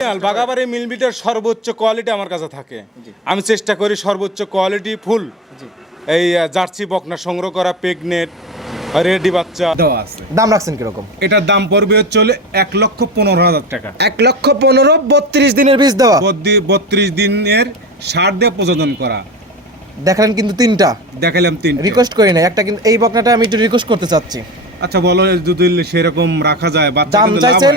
বাগাবাড়ি মিলবিটের সর্বোচ্চ কোয়ালিটি আমার কাছে থাকে। আমি চেষ্টা করি সর্বোচ্চ কোয়ালিটি ফুল এই জার্সি বকনা সংগ্রহ করা পেগনেট রেডি বাচ্চা। দেওয়া আছে। দাম রাখছেন কীরকম? এটার দাম পড়বে চলে এক লক্ষ পনেরো হাজার টাকা। এক লক্ষ পনেরো বত্রিশ দিনের বীজ দেওয়া। বত্রিশ দিনের সার দিয়ে প্রযোজন করা। দেখালেন কিন্তু তিনটা। দেখালাম তিন রিকোয়েস্ট করি না একটা কিন্তু এই বকনাটা আমি একটু রিকোয়েস্ট করতে চাচ্ছি। আচ্ছা বলো যদি সেরকম রাখা যায় বাচ্চা দাম চাইছেন।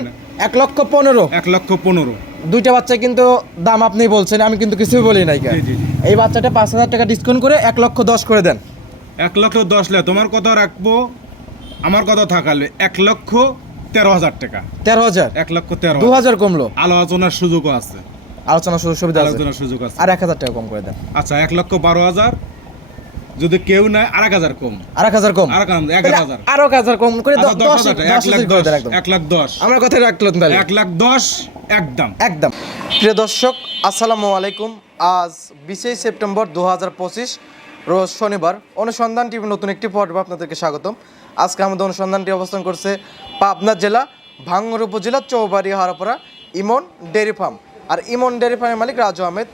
এক লক্ষ পনেরো। এক লক্ষ পনেরো। দুইটা বাচ্চা কিন্তু দাম আপনি বলছেন আমি কিন্তু কিছুই বলি নাই। এই বাচ্চাটা পাঁচ হাজার টাকা ডিসকাউন্ট করে এক লক্ষ দশ করে দেন। এক লক্ষ দশ লাখ তোমার কথা রাখব আমার কথা থাকালে এক লক্ষ তেরো হাজার টাকা। তেরো হাজার? এক লক্ষ তেরো দু হাজার কমলো? আলোচনার সুযোগও আছে। আলোচনা সুযোগ সুবিধা আলোচনার সুযোগ আছে। আর এক হাজার টাকা কম করে দেন। আচ্ছা এক লক্ষ বারো হাজার যদি কেউ নাই আর এক হাজার কম। আর এক হাজার কম? আর এক হাজার। আরও এক হাজার। কম করে আচ্ছা, দশ হাজার এক লাখ দশ দেন একদম। এক লাখ দশ। আমার এক লাখ দশ একদম। একদম। প্রিয় দর্শক আসসালামু আলাইকুম। আজ বিশে সেপ্টেম্বর দু হাজার পঁচিশ রোজ শনিবার। অনুসন্ধান টিভি নতুন একটি পর্বে আপনাদেরকে স্বাগতম। আজকে আমাদের অনুসন্ধানটি অবস্থান করছে পাবনা জেলা ভাঙ্গর উপজেলা চৌবাড়ি হারাপাড়া ইমন ডেয়ারি ফার্ম। আর ইমন ডেয়ারি ফার্মের মালিক রাজু আহমেদ।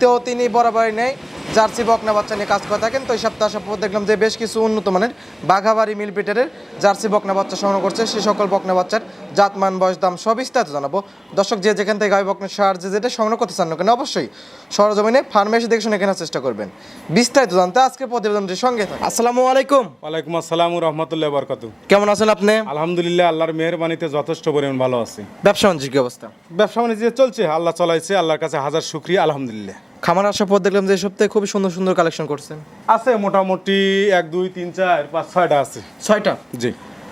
তো তিনি বরাবরই নেই জার্সি বকনা বাচ্চা নিয়ে কাজ করে থাকেন। তো এই সপ্তাহ আসার পর দেখলাম যে বেশ কিছু উন্নত মানের বাঘাবাড়ি মিল পিটারের জার্সি বকনা বাচ্চা সংগ্রহ করছে। সে সকল বকনা বাচ্চার জাতমান বয়স দাম সব বিস্তারিত জানাব। দর্শক যে যেখান থেকে গাই বকনা সার যে যেটা সংগ্রহ করতে চান না কেন অবশ্যই সরজমিনে ফার্মে এসে দেখে শুনে কেনার চেষ্টা করবেন। বিস্তারিত জানতে আজকে প্রতিবেদনটির সঙ্গে। আসসালামু আলাইকুম। ওয়ালাইকুম আসসালাম রহমতুল্লাহ বরকাতু কেমন আছেন আপনি? আলহামদুলিল্লাহ আল্লাহর মেহরবানিতে যথেষ্ট পরিমাণ ভালো আছি। ব্যবসা বাণিজ্য কি অবস্থা। ব্যবসা বাণিজ্য চলছে আল্লাহ চলাইছে আল্লাহর কাছে হাজার শুক্রিয়া আলহামদুলিল্লাহ। খামার আসার পর দেখলাম যে সপ্তাহে খুব সুন্দর সুন্দর কালেকশন করছেন আছে মোটামুটি এক দুই তিন চার পাঁচ ছয়টা আছে। ছয়টা? জি।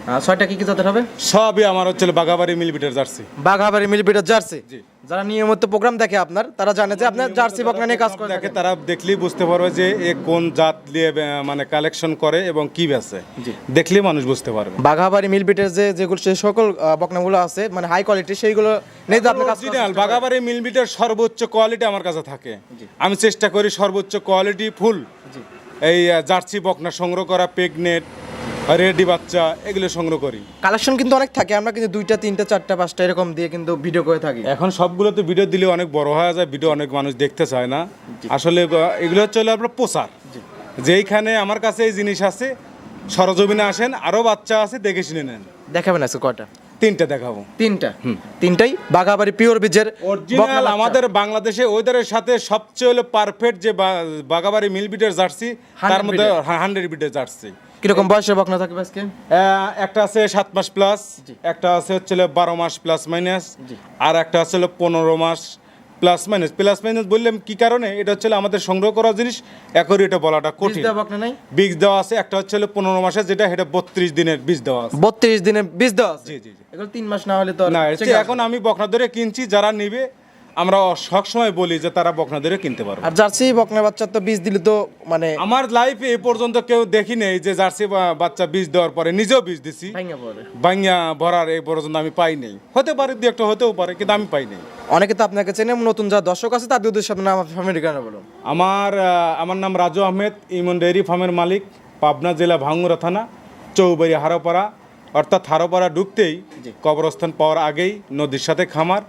ছয়টা কি কি জাতের হবে? সবই আমার হচ্ছে বাগাবাড়ি মিলবিটের জার্সি। বাঘাবাড়ি মিলবিটার জার্সি? জি। যারা নিয়মিত প্রোগ্রাম দেখে আপনার তারা জানে যে আপনার জার্সি বকনা নিয়ে কাজ করে দেখে তারা দেখলেই বুঝতে পারবে যে এ কোন জাত দিয়ে মানে কালেকশন করে এবং কি বেচে। দেখলেই মানুষ বুঝতে পারবে। বাঘাবাড়ি মিলবিটের যে যেগুলো সে সকল বকনাগুলো আছে মানে হাই কোয়ালিটি সেইগুলো নেই আপনি কাজ করেন। বাগাবাড়ি মিলবিটের সর্বোচ্চ কোয়ালিটি আমার কাছে থাকে। আমি চেষ্টা করি সর্বোচ্চ কোয়ালিটি ফুল এই জার্সি বকনা সংগ্রহ করা পেগনেট রেডি বাচ্চা এগুলো সংগ্রহ করি। কালেকশন কিন্তু অনেক থাকে আমরা কিন্তু দুইটা তিনটা চারটা পাঁচটা এরকম দিয়ে কিন্তু ভিডিও করে থাকি। এখন সবগুলোতে ভিডিও দিলে অনেক বড় হয়ে যায় ভিডিও অনেক মানুষ দেখতে চায় না। আসলে এগুলো হচ্ছে হলো আপনার প্রচার। যেইখানে আমার কাছে এই জিনিস আছে সরজমিনে আসেন আরও বাচ্চা আছে দেখে শুনে নেন। দেখাবেন আজকে কয়টা? তিনটা দেখাবো। তিনটা? তিনটাই? বাঘাবাড়ি পিওর বীজের অরিজিনাল আমাদের বাংলাদেশে ওয়েদারের সাথে সবচেয়ে হলো পারফেক্ট যে বাঘাবাড়ি মিল বিটের জার্সি তার মধ্যে হান্ড্রেড বিটের জার্সি। কীরকম বয়সের বকনা থাকবে আজকে? একটা আছে সাত মাস প্লাস একটা আছে হচ্ছে বারো মাস প্লাস মাইনাস আর একটা আছে পনেরো মাস প্লাস মাইনাস প্লাস মাইনাস বললাম কি কারণে? এটা হচ্ছে আমাদের সংগ্রহ করা জিনিস একরি এটা বলাটা কঠিন। বীজ দেওয়া আছে একটা হচ্ছে পনেরো মাসে যেটা সেটা বত্রিশ দিনের বীজ দেওয়া আছে। বত্রিশ দিনে বীজ দেওয়া জি, জি, তিন মাস না হলে তো না এখন আমি বকনা ধরে কিনছি যারা নিবে আমরা সবসময় বলি যে তারা বকনা ধরে কিনতে পারবে। আর জার্সি বকনা বাচ্চার তো বীজ দিলে তো মানে আমার লাইফে এ পর্যন্ত কেউ দেখি নেই যে জার্সি বাচ্চা বীজ দেওয়ার পরে নিজেও বীজ দিছি। ভেঙে পড়ে। বাঙ্গা ভরার এই পর্যন্ত আমি পাই নেই। হতে পারে দু একটা হতেও পারে কিন্তু আমি পাই নেই। অনেকে তো আপনাকে চেনে নতুন যা দর্শক আছে তাদের উদ্দেশ্যে আপনার আমার ফ্যামিলি কেন বলুন? আমার আমার নাম রাজু আহমেদ ইমন ডেয়ারি ফার্মের মালিক পাবনা জেলা ভাঙ্গুরা থানা চৌবাড়ি হারোপাড়া। অর্থাৎ হারোপাড়া ঢুকতেই কবরস্থান পাওয়ার আগেই নদীর সাথে খামার।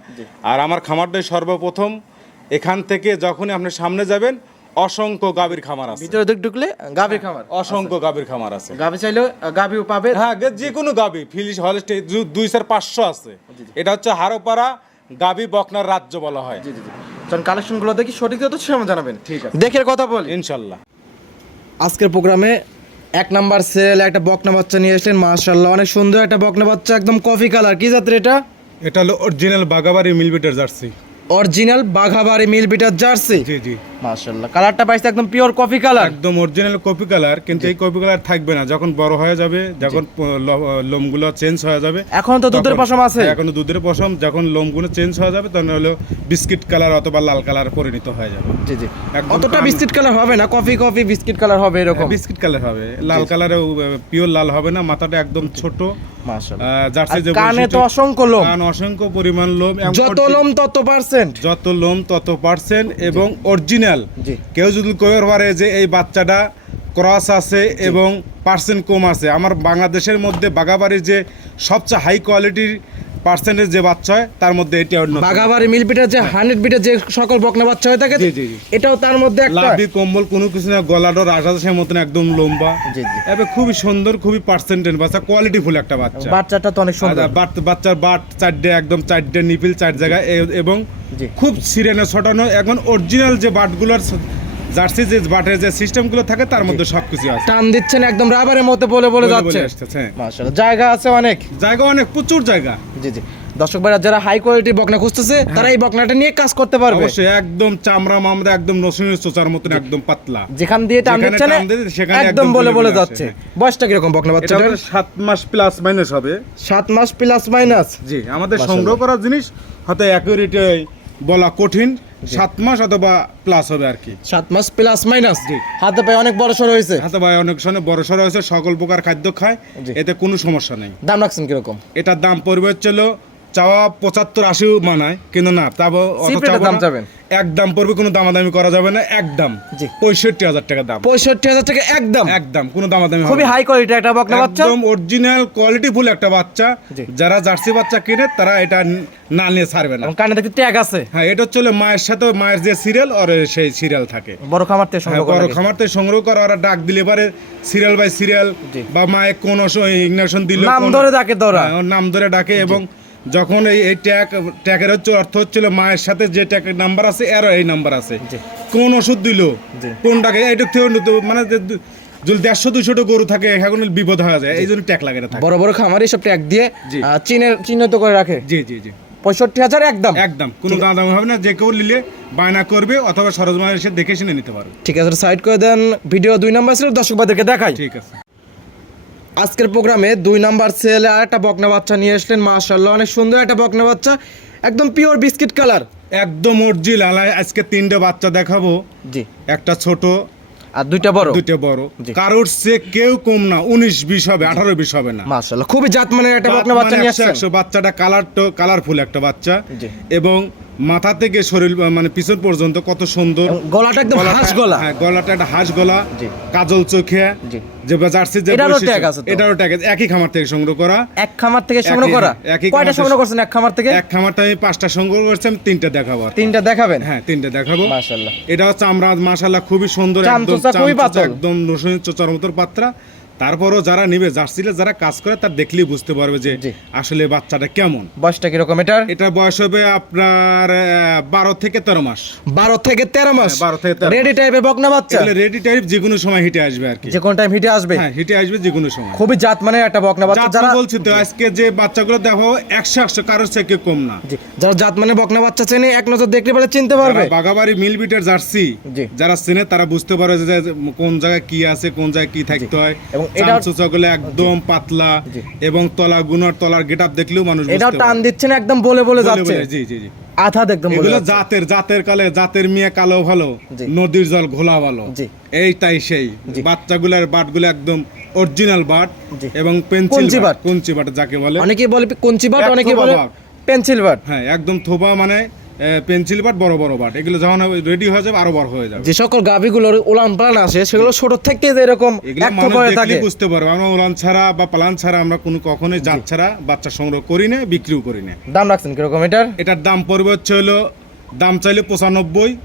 আর আমার খামারটাই সর্বপ্রথম। এখান থেকে যখনই আপনি সামনে যাবেন অসংখ্য গাভীর খামার আছে। ভিতরে ঢুকলে গাভীর খামার। অসংখ্য গাভীর খামার আছে। গাভী চাইলেও গাভীও পাবে হ্যাঁ যে কোনো গাবি ফিলিশ হলস্টে দুই চার পাঁচশো আছে। এটা হচ্ছে হারোপাড়া গাবি বকনার রাজ্য বলা হয়। যখন কালেকশনগুলো দেখি সঠিক তো সেরকম জানাবেন। ঠিক আছে। দেখে কথা বলি। ইনশাল্লাহ। আজকের প্রোগ্রামে এক নাম্বার সেল একটা বকনা বাচ্চা নিয়ে এসলেন মাশাআল্লাহ। অনেক সুন্দর একটা বকনা বাচ্চা একদম কফি কালার কি জাতের এটা? এটা হলো অরিজিনাল বাগাবাড়ি মিলবিটার জার্সি। অরিজিনাল বাঘাবাড়ি মিলবিটার জার্সি? জি জি। মাশাআল্লাহ। কালারটা পাইছে একদম পিওর কফি কালার একদম অরিজিনাল কপি কালার কিন্তু এই কপি কালার থাকবে না। যখন বড় হয়ে যাবে যখন লোমগুলো চেঞ্জ হয়ে যাবে এখন তো দুধের পশম আছে। হ্যাঁ, এখনও দুধের পশম। যখন লোমগুলো চেঞ্জ হয়ে যাবে তখন হলো বিস্কিট কালার অথবা লাল কালার পরিণত হয়ে যাবে। জি জি। অতটা বিস্কিট কালার হবে না। কফি কফি বিস্কিট কালার হবে এরকম। বিস্কিট কালার হবে। লাল কালারেও পিওর লাল হবে না। মাথাটা একদম ছোট। কানে তো অসংখ্য লোম। কান অসংখ্য পরিমাণ লোম যত লোম তত পার্সেন্ট যত লোম তত পার্সেন্ট এবং অরিজিনাল জি। কেউ যদি কয়ের পারে যে এই বাচ্চাটা ক্রস আছে এবং পার্সেন্ট কম আছে আমার বাংলাদেশের মধ্যে বাগাবাড়ির যে সবচেয়ে হাই কোয়ালিটির পার্সেন্টেজ যে বাচ্চা হয় তার মধ্যে এটা অন্যতম। বাগাবাড়ি মিল বিটের যে হান্ড্রেড বিটের যে সকল বকনা বাচ্চা হয়ে থাকে। এটাও তার মধ্যে একটা লাভি কম্বল কোনো কিছু না গলাডো রাজহাঁসের মতন একদম লম্বা জি, জি। এবার খুবই সুন্দর খুবই পার্সেন্টেজ বাচ্চা কোয়ালিটি ফুল একটা বাচ্চা বাচ্চাটা তো অনেক সুন্দর বাট- বাচ্চার বাট চারটে একদম চারটে নিপিল চার জায়গায় এবং। খুব সিরেনে ছটানো এখন অরিজিনাল যে বাটগুলোর জার্সি যে বাটের যে সিস্টেমগুলো থাকে তার মধ্যে সবকিছু আছে। টান দিচ্ছেন একদম রাবারের মতো বলে বলে যাচ্ছে। হ্যাঁ। মাশাআল্লাহ জায়গা আছে অনেক। জায়গা অনেক প্রচুর জায়গা। জি জি। দর্শক ভাইরা যারা হাই কোয়ালিটির বকনা খুঁজতেছে তারা এই বকনাটা নিয়ে কাজ করতে পারবে। অবশ্যই একদম চামড়া মামড়া একদম রসুনের চোচার মতন একদম পাতলা। যেখান দিয়ে টান যেখানে দিচ্ছে না টান দিচ্ছে সেখানে একদম বলে বলে যাচ্ছে। আসে, বয়সটা কীরকম বকনা এটা বাচ্চাটার? হলো সাত মাস প্লাস মাইনাস হবে। সাত মাস প্লাস মাইনাস জি আমাদের সংগ্রহ করার জিনিস হয়তো অ্যাকুরেট বলা কঠিন। সাত মাস অথবা প্লাস হবে আর কি। সাত মাস প্লাস মাইনাস। হাতে পায়ে অনেক বড় সড় হয়েছে। হাতে পায়ে অনেক সময় বড় সড় হয়েছে সকল প্রকার খাদ্য খায়। এতে কোনো সমস্যা নেই। দাম রাখছেন কীরকম? এটার দাম পরিবর্তন হচ্ছিল চাওয়া পঁচাত্তর আশি মানায় কিন্তু না তা অত Cheap rate এর চাবো দাম না। চাবেন? এক দাম পড়বে কোনো দামাদামি করা যাবে না একদম। পঁয়ষট্টি হাজার টাকা দাম। পঁয়ষট্টি হাজার টাকা একদম একদম কোনো দামাদামি খুবই হাই কোয়ালিটি একটা বকনা বাচ্চা। একদম অরিজিনাল কোয়ালিটি ফুল একটা বাচ্চা। যারা জার্সি বাচ্চা কিনে তারা এটা না নিয়ে ছাড়বে না। কানে দেখতে ট্যাগ আছে। হ্যাঁ এটা হচ্ছে মায়ের সাথে মায়ের যে সিরিয়াল আর সেই সিরিয়াল থাকে। বড় খামার থেকে হ্যাঁ, সংগ্রহ করা বড় লাগে। খামার থেকে সংগ্রহ করে ওরা ডাক দিলে পারে সিরিয়াল বাই সিরিয়াল বা মায়ের কোন ইগনেশন দিলে নাম ধরে ডাকে ধরা। হ্যাঁ, নাম ধরে ডাকে এবং যখন এই এই ট্যাগ ট্যাগের হচ্ছে অর্থ হচ্ছিল মায়ের সাথে যে ট্যাগের নাম্বার আছে এরও এই নাম্বার আছে। কোন ওষুধ দিল? জি। কোনটাকে? এইটা থেকে মানে যদি দেড়শো দুশোটা গরু থাকে এখন বিপদ হয়ে যায়। এই জন্য ট্যাগ লাগে না বড় বড় খামার সব ট্যাগ দিয়ে। চিনের চিহ্নিত করে রাখে? জি জি জি। পঁয়ষট্টি হাজার একদম? একদম। কোনো দাম হবে না যে কেউ নিলে বায়না করবে অথবা সরজমানের এসে দেখে শুনে নিতে পারবে। ঠিক আছে সাইড করে দেন ভিডিও দুই নাম্বার ছিল দর্শক ভাইদেরকে দেখাই। ঠিক আছে। আজকের প্রোগ্রামে দুই নাম্বার সেলে আর একটা বকনা বাচ্চা নিয়ে আসলেন মাশাল্লাহ অনেক সুন্দর একটা বকনা বাচ্চা। একদম পিওর বিস্কিট কালার একদম অরিজিনাল আলাই আজকে তিনটে বাচ্চা দেখাবো। জি। একটা ছোট আর দুইটা বড়? দুইটা বড়। কারোর সে কেউ কম না উনিশ বিশ হবে আঠারো বিশ হবে না। মাশাল্লাহ খুবই জাত মানে একটা বকনা বাচ্চা মানে নিয়ে একশো বাচ্চাটা কালার তো কালারফুল একটা বাচ্চা। জি। এবং মাথা থেকে শরীর মানে পিছন পর্যন্ত কত সুন্দর গলাটা একদম হাঁস গলা। হ্যাঁ গলাটা একটা হাঁস গলা কাজল চোখে যে জার্সির যে এটারও tag আছে এটারও ট্যাগ একই খামার থেকে সংগ্রহ করা। এক খামার থেকে সংগ্রহ করা? কয়টা সংগ্রহ করছেন এক খামার থেকে? এক খামারটা আমি পাঁচটা সংগ্রহ করছি আমি তিনটা দেখাবো তিনটা দেখাবেন? হ্যাঁ তিনটা দেখাবো। মাশাল্লাহ এটা হচ্ছে আমরা মাশাল্লাহ খুবই সুন্দর একদম একদম রসুন চোচার মতোর পাত্রা। তারপরও যারা নিবে জার্সিলে যারা কাজ করে তার দেখলেই বুঝতে পারবে যে আসলে বাচ্চাটা কেমন। বয়সটা কীরকম এটার? এটা বয়স হবে আপনার বারো থেকে তেরো মাস। বারো থেকে তেরো মাস? হ্যাঁ, 12 থেকে 13 রেডি টাইপের বকনা বাচ্চা? রেডি টাইপ যে কোনো সময় হিটে আসবে আর কি। যে কোন টাইম হিটে আসবে? হ্যাঁ হিটে আসবে যে কোনো সময়। খুবই জাত মানের একটা বকনা বাচ্চা। যারা বলছি তো আজকে যে বাচ্চাগুলো দেখো একশো একশো কারোর থেকে কম না। যারা জাত মানে বকনা বাচ্চা চেনে এক নজর দেখলে পরে চিনতে পারবে। বাগাবাড়ি মিল বিটের জার্সি যারা চেনে তারা বুঝতে পারবে যে যে কোন জায়গায় কি আছে কোন জায়গায় কি থাকতে হয়। এবং চামচুচাগুলো একদম পাতলা এবং তলা গুণর তলার গেটআপ দেখলেও মানুষ এটাও টান দিচ্ছে না একদম বলে বলে যাচ্ছে। জি জি জি। আধা একদম এগুলো জাতের জাতের কালে জাতের মেয়ে কালো ভালো নদীর জল ঘোলা ভালো। জি। এই তাই সেই। বাচ্চাগুলার বাটগুলো একদম অরিজিনাল বাট এবং পেন্সিল কঞ্চি বাট বাট। কঞ্চি বাট যাকে বলে। অনেকেই বলে কঞ্চি বাট থোপা বলে। পেন্সিল বাট। হ্যাঁ একদম থোপা মানে পেন্সিল বাট বড় বড় বাট এগুলো যখন রেডি হয়ে যাবে আরও বড় হয়ে যাবে। যে সকল গাভিগুলোর উলান পালান আসে সেগুলো ছোট থেকে যে এরকম বুঝতে পারবে। আমরা উলান ছাড়া বা পালান ছাড়া আমরা কোনো কখনোই জাত ছাড়া বাচ্চা সংগ্রহ করি না বিক্রিও করি না। দাম রাখছেন কীরকম এটার? এটার দাম পড়বে হচ্ছে হলো দাম চাইলে পঁচানব্বই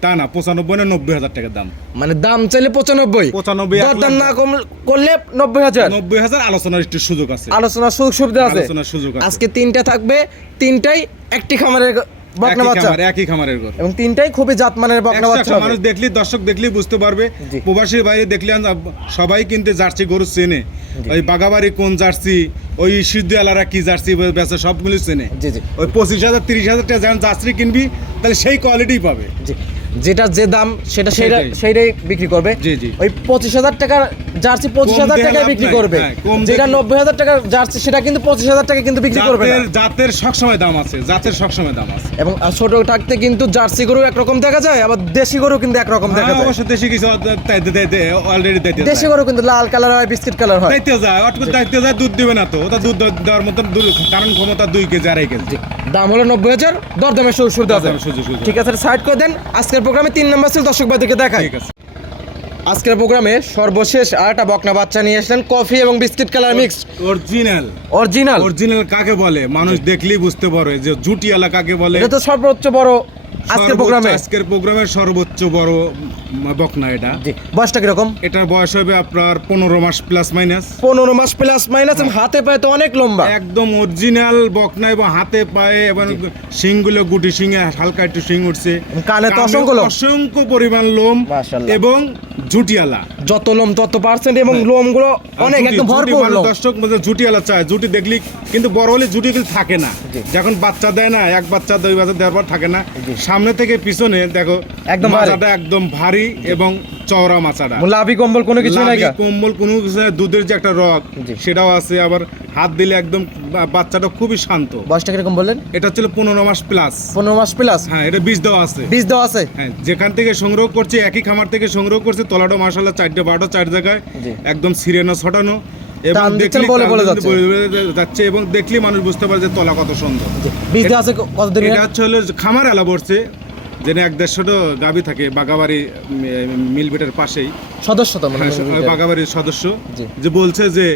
তা না পঁচানব্বই না নব্বই হাজার টাকার দাম। মানে দাম চাইলে পঁচানব্বই। পঁচানব্বই লাখ না কম- করলে নব্বই হাজার। নব্বই হাজার আলোচনার একটু সুযোগ আছে। আলোচনার সুযোগ সুবিধা আছে। আলোচনার সুযোগ আজকে তিনটা থাকবে তিনটাই একটি খামারের বকনা বাচ্চা। একই খামারের ঘর এবং তিনটাই খুবই জাতমানের বকনা বাচ্চা মানুষ দেখলি দর্শক দেখলি বুঝতে পারবে। বাইরে দেখলে সবাই কিন্তু জার্সি গরু চেনে। ওই বাগাবাড়ি কোন জার্সি ওই সিদ্ধুয়ালারা কি জার্সি বেচে সবগুলো চেনে। ওই পঁচিশ হাজার তিরিশ হাজার টাকা যখন জার্সি কিনবি তাহলে সেই কোয়ালিটি পাবে। যেটা যে দাম সেটা সেটা। সেইটাই বিক্রি করবে। জি, জি। ওই পঁচিশ হাজার টাকার জার্সি পঁচিশ হাজার টাকায় বিক্রি করবে। হ্যাঁ, যেটা নব্বই হাজার টাকার জার্সি সেটা কিন্তু পঁচিশ হাজার টাকা কিন্তু বিক্রি করবে জাতের সবসময় দাম আছে। জাতের সবসময় দাম আছে। এবং ছোট থাকতে কিন্তু জার্সি গরু একরকম দেখা যায় আবার দেশি গরু কিন্তু একরকম দেখা হ্যাঁ, যায়। অবশ্য দেশি কিছু অলরেডি দিতে দেশি গরু কিন্তু লাল কালার হয় বিস্কিট কালার হয়। দায়িত্ব যায় অটকুট দায়িত্ব যায় দুধ দিবে না তো। ওটা দুধ দেওয়ার মতন কারণ ক্ষমতা দুই কেজি আড়াই কেজি। দাম হলো নব্বই হাজার দরদামের সুযোগ সুবিধা আছে। ঠিক আছে সাইড করে দেন আজকের প্রোগ্রামে তিন নম্বর ছিল দর্শক ভাইদেরকে দেখাই। ঠিক আছে। আজকের প্রোগ্রামে সর্বশেষ আরেকটা বকনা বাচ্চা নিয়ে আসলেন কফি এবং biscuit colour mix. Original original original কাকে বলে? মানুষ দেখলেই বুঝতে পারবে যে জুটিয়ালা কাকে বলে। এটা তো সর্বোচ্চ বড় আজকের প্রোগ্রামে? আজকের প্রোগ্রামের সর্বোচ্চ বড় বকনা এটা। বয়সটা কীরকম? এটার বয়স হবে আপনার পনেরো মাস প্লাস মাইনাস পনেরো মাস প্লাস মাইনাস হাতে পায়ে তো অনেক লম্বা। একদম অরিজিনাল বকনা এবং হাতে পায়ে এবং শিংগুলো গুটি শিঙে হালকা একটু শিং উঠছে। কানে তো অসংখ্য লোম। অসংখ্য পরিমাণ লোম এবং জুটিয়ালা। যত লোম তত পার্সেন্ট এবং লোমগুলো অনেক জুটি- একদম ভরপুর লোম। দর্শক মধ্যে জুটিয়ালা চায়। জুটি দেখলি কিন্তু বড় হলে জুটি কিন্তু থাকে না। যখন বাচ্চা দেয় না এক বাচ্চা দুই বাচ্চা দেওয়ার পর থাকে না। সামনে থেকে পিছনে দেখো একদম মাচাটা একদম ভারী এবং চওড়া মাচাটা। লাভি কম্বল কোনো কিছু নাই কম্বল কোনো কিছু দুধের যে একটা জি। সেটাও আছে আবার হাত দিলে একদম বাচ্চাটা খুবই শান্ত। বয়সটা কীরকম বললেন এটা ছিল পনেরো মাস প্লাস পনেরো মাস প্লাস হ্যাঁ এটা বীজ দেওয়া আছে। বীজ দেওয়া আছে? হ্যাঁ যেখান থেকে সংগ্রহ করছি একই খামার থেকে সংগ্রহ করছি তলাটো মাসাল্লাহ চারটে বারোটা চার জায়গায় একদম সিরেনো ছটানো। টান দিচ্ছেন বলে বলে যাচ্ছে। এবং দেখলি মানুষ বুঝতে পারে যে তলা কত সুন্দর। আছে কতদিন এটা হচ্ছে হলো খামার এলা পড়ছে যেন এক দেড়শোটা গাবি থাকে বাগাবাড়ি মিল বেটের পাশেই। সদস্য তো মানে হ্যাঁ, বাগাবাড়ির সদস্য যে বলছে যে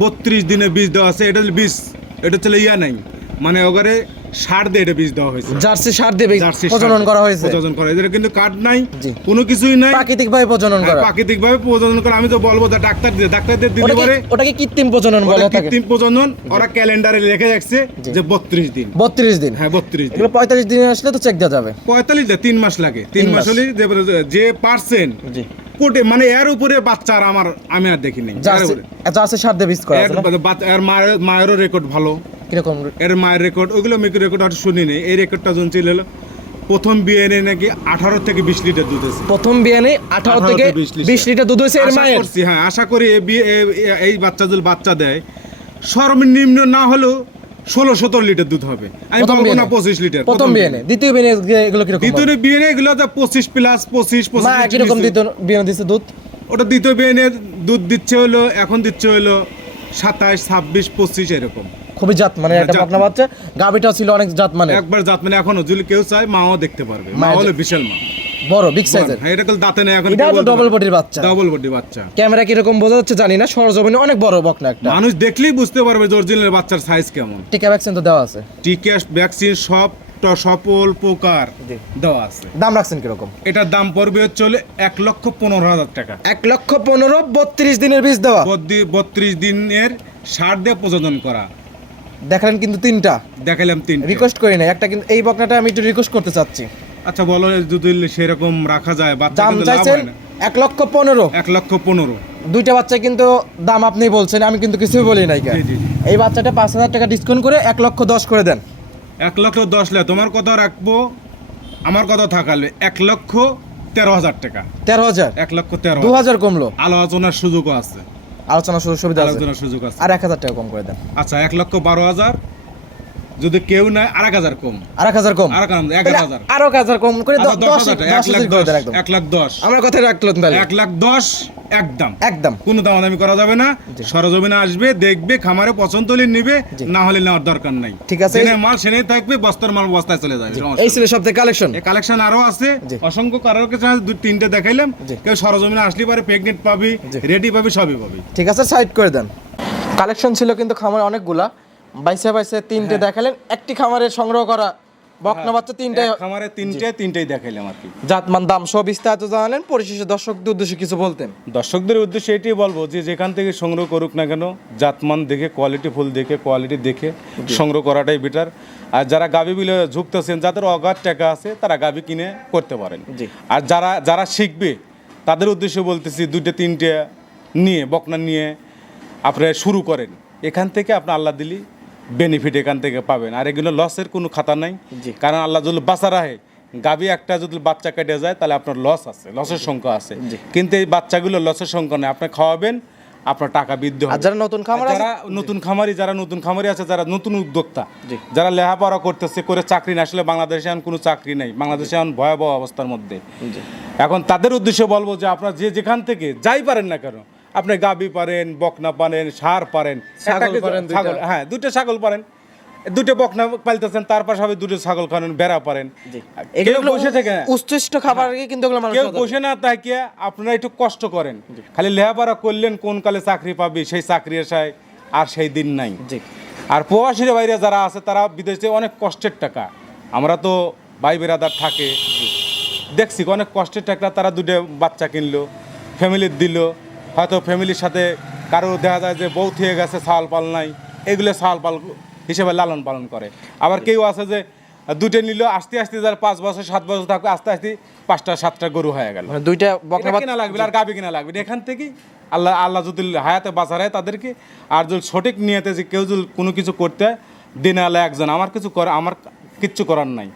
বত্রিশ দিনে বীজ দেওয়া আছে এটা বীজ এটা হচ্ছে ইয়া নাই। মানে ওখানে সার দিয়ে এটা বীজ দেওয়া হয়েছে। জার্সি সার দিয়ে প্রজনন করা হয়েছে। প্রজনন করা হয়েছে। কিন্তু কার্ড নাই কোনো কিছুই নাই। প্রাকৃতিক ভাবে প্রজনন করা। প্রাকৃতিক ভাবে প্রজনন করে আমি তো বলব ডাক্তার দিয়ে ডাক্তারদের ওটাকে পরে ওটাকে কৃত্রিম প্রজনন বলে থাকে কৃত্রিম প্রজনন ওরা ক্যালেন্ডারে লিখে জি। যে বত্রিশ দিন। বত্রিশ দিন। হ্যাঁ বত্রিশ দিন। এগুলো পঁয়তাল্লিশ দিনে আসলে তো চেক দেওয়া যাবে। পঁয়তাল্লিশ দিন তিন মাস লাগে। তিন মাস। হলে যে- পার্সেন্ট জি। কোটে মানে এর উপরে বাচ্চা আর আমার আমি আর দেখিনি। করা আছে মায়ের মায়েরও রেকর্ড ভালো। কীরকম? এর মায়ের রেকর্ড ওইগুলো মেয়েকে রেকর্ড আর শুনিনি এই রেকর্ডটা জন ছিল হলো প্রথম বিয়ে এনে নাকি আঠারো থেকে বিশ লিটার দুধ আছে। প্রথম বিয়ানে আঠারো 18 থেকে থেকে 20 লিটার। বিশ লিটার দুধ হয়েছে এর আশা মায়ের? করছি হ্যাঁ আশা করি এই বাচ্চা যদি বাচ্চা দেয় সর্বনিম্ন না হলেও ষোলো সতেরো লিটার দুধ হবে। আমি বলব না পঁচিশ লিটার প্রথম বিয়ানে দ্বিতীয় বিয়ানে এগুলো কীরকম? দ্বিতীয় বিয়ে এগুলো তো পঁচিশ প্লাস পঁচিশ পঁচিশ কীরকম দ্বিতীয় বিয়ানে দিচ্ছে দুধ? ওটা দ্বিতীয় বিয়ে দুধ দিচ্ছে হলো এখন দিচ্ছে হলো সাতাশ ছাব্বিশ পঁচিশ এরকম। খুবই জাত মানে হ্যাঁ, একটা জাত বকনা বাচ্চা গাবিটাও ছিল অনেক জাত মানে। একবার জাত মানে এখনও যদি কেউ চায় মাও দেখতে পারবে। মা মায়ের- হলো বিশাল মা। বড় বিগ সাইজের হ্যাঁ এটা তো দাঁতে নেই এখন এটা তো ডবল বডির বাচ্চা। ডবল বডি বাচ্চা। ক্যামেরা কি রকম বোঝা যাচ্ছে জানি না সরজমিনে অনেক বড় বকনা একটা। মানুষ দেখলেই বুঝতে পারবে যে অরিজিনাল বাচ্চার সাইজ কেমন। টিকা ভ্যাকসিন তো দেওয়া আছে। টিকা ভ্যাকসিন সব সকল প্রকার দেওয়া আছে। দাম রাখছেন কীরকম? এটার দাম পড়বে হলে এক লক্ষ পনেরো হাজার টাকা। এক লক্ষ পনেরো বত্রিশ দিনের বীজ দেওয়া। বত্রিশ দিনের সার দিয়ে প্রযোজন করা। দেখলেন কিন্তু তিনটা। দেখালাম তিন রিকোয়েস্ট করি না একটা কিন্তু এই বকনাটা আমি একটু রিকোয়েস্ট করতে চাচ্ছি। আচ্ছা বলো যদি সেরকম রাখা যায় বাচ্চা দাম চাইছেন। এক লক্ষ পনেরো। এক লক্ষ পনেরো। দুইটা বাচ্চা কিন্তু দাম আপনি বলছেন আমি কিন্তু কিছুই বলি নাই। এই বাচ্চাটা পাঁচ হাজার টাকা ডিসকাউন্ট করে এক লক্ষ দশ করে দেন। এক লক্ষ দশ লাখ তোমার কথা রাখব আমার কথা থাকালে এক লক্ষ তেরো হাজার টাকা। তেরো হাজার? এক লক্ষ তেরো দু হাজার কমলো। আলোচনার সুযোগও আছে। আলোচনা সুযোগ সুবিধা আছে। আলোচনার সুযোগ আছে। আর এক হাজার টাকা কম করে দেন। আচ্ছা এক লক্ষ বারো হাজার। যদি কেউ নেয় আর এক হাজার কম। আর এক হাজার কম। আর এক হাজার- আর এক হাজার কম করে আচ্ছা, দশ এক লাখ দশ এক লাখ দশ। আমার কথা রাখল তাহলে। এক লাখ দশ। একদম। একদম। কোনো দামাদামি করা যাবে না। সরজমিনে আসবে দেখবে খামারে পছন্দ হলে নিবে না হলে নেওয়ার দরকার নাই। ঠিক আছে। মাল সেনে থাকবে বস্তার মাল বস্তায় চলে যাবে এই ছিল সব থেকে কালেকশন কালেকশন আরও আছে। অসংখ্য কারোর কাছে দুই তিনটে দেখাইলাম। কেউ সরজমিনে আসলে পারে প্রেগনেন্ট পাবি রেডি পাবি সবই পাবি। ঠিক আছে সাইড করে দেন। কালেকশন ছিল কিন্তু খামারে অনেকগুলা। বাইসে বাইসে তিনটে হ্যাঁ। দেখালেন। একটি খামারে সংগ্রহ করা বকনা বাচ্চা তিনটে এক খামারে তিনটে তিনটেই দেখাইলাম আর কি। জাতমান দাম সব বিস্তারিত জানালেন পরিশেষে দর্শকদের উদ্দেশ্যে কিছু বলতেন। দর্শকদের উদ্দেশ্যে এটাই বলব যে যেখান থেকে সংগ্রহ করুক না কেন জাতমান দেখে কোয়ালিটি ফুল দেখে কোয়ালিটি দেখে সংগ্রহ করাটাই বেটার আর যারা গাভি বিলে ঝুঁকতেছেন যাদের অগাধ টাকা আছে তারা গাভি কিনে করতে পারেন। আর যারা যারা শিখবে তাদের উদ্দেশ্যে বলতেছি দুইটা তিনটে নিয়ে বকনা নিয়ে আপনি শুরু করেন। এখান থেকে আপনার আল্লাহ দিলি বেনিফিট এখান থেকে পাবেন। আর এগুলো লসের কোনো খাতা নাই। কারণ আল্লাহ যদি বাঁচা রাখে গাভি একটা যদি বাচ্চা কেটে যায় তাহলে আপনার লস আছে লসের সংখ্যা আছে। কিন্তু এই বাচ্চাগুলো লসের সংখ্যা নেই। আপনি খাওয়াবেন আপনার টাকা বৃদ্ধি হবে। যারা নতুন খামার যারা নতুন খামারি যারা নতুন খামারি আছে যারা নতুন উদ্যোক্তা যারা লেখাপড়া করতেছে করে চাকরি না আসলে বাংলাদেশে এখন কোনো চাকরি নেই। বাংলাদেশে এখন ভয়াবহ অবস্থার মধ্যে। এখন তাদের উদ্দেশ্যে বলব যে আপনারা যে যেখান থেকে যাই পারেন না কেন আপনি গাবি পারেন বকনা পারেন সার পারেন ছাগল হ্যাঁ দুটো ছাগল পারেন। দুটো বকনা পালতেছেন তার পাশাপাশি দুটো ছাগল খান বেড়া পারেন। কেউ বসে থেকে উৎকৃষ্ট খাবার কিন্তু কেউ বসে না তাকিয়ে আপনারা একটু কষ্ট করেন। খালি লেহাপড়া করলেন কোন কালে চাকরি পাবে সেই চাকরি আসায় আর সেই দিন নাই। আর প্রবাসীর বাইরে যারা আছে তারা বিদেশে অনেক কষ্টের টাকা। আমরা তো ভাই বেরাদার থাকে। দেখছি অনেক কষ্টের টাকা তারা দুটো বাচ্চা কিনলো ফ্যামিলির দিল। হয়তো ফ্যামিলির সাথে কারও দেখা যায় যে বউ থেকে গেছে ছাল পাল নাই। এগুলো ছাল পাল হিসেবে লালন পালন করে। আবার কেউ আছে যে দুটো নিল আস্তে আস্তে যার পাঁচ বছর সাত বছর থাকবে আস্তে আস্তে পাঁচটা সাতটা গরু হয়ে গেল। মানে দুইটা বকনা কিনা লাগবে আর গাবি কিনা লাগবে এখান থেকেই আল্লাহ আল্লাহ যদি হায়াতে বাঁচার তাদেরকে আর যদি সঠিক নিয়েতে যে কেউ যদি কোনো কিছু করতে দিনে আল্লাহ একজন আমার কিছু করে আমার কিচ্ছু করার নাই।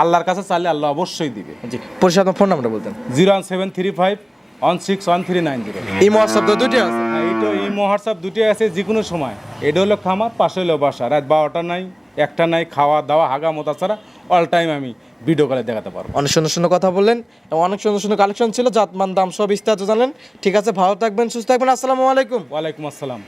আল্লাহর কাছে চাইলে আল্লাহ অবশ্যই দিবে। জি পরিষদ ফোন নাম্বারটা বলতেন। Zero one seven three five one six one three nine zero এই হোয়াটসঅ্যাপ তো দুটি আছে। এইটা এই হোয়াটসঅ্যাপ দুটি আছে যে কোনো সময় এটা হলো খামার পাশে হলো বাসা। রাত বারোটা নাই একটা নাই খাওয়া দাওয়া হাগা মোতা ছাড়া অল টাইম আমি ভিডিও কলে দেখাতে পারব। অনেক সুন্দর সুন্দর কথা বললেন এবং অনেক সুন্দর সুন্দর কালেকশন ছিল জাতমান দাম সব বিস্তারিত জানেন। ঠিক আছে ভালো থাকবেন সুস্থ থাকবেন আসসালামু আলাইকুম। ওয়ালাইকুম আসসালাম।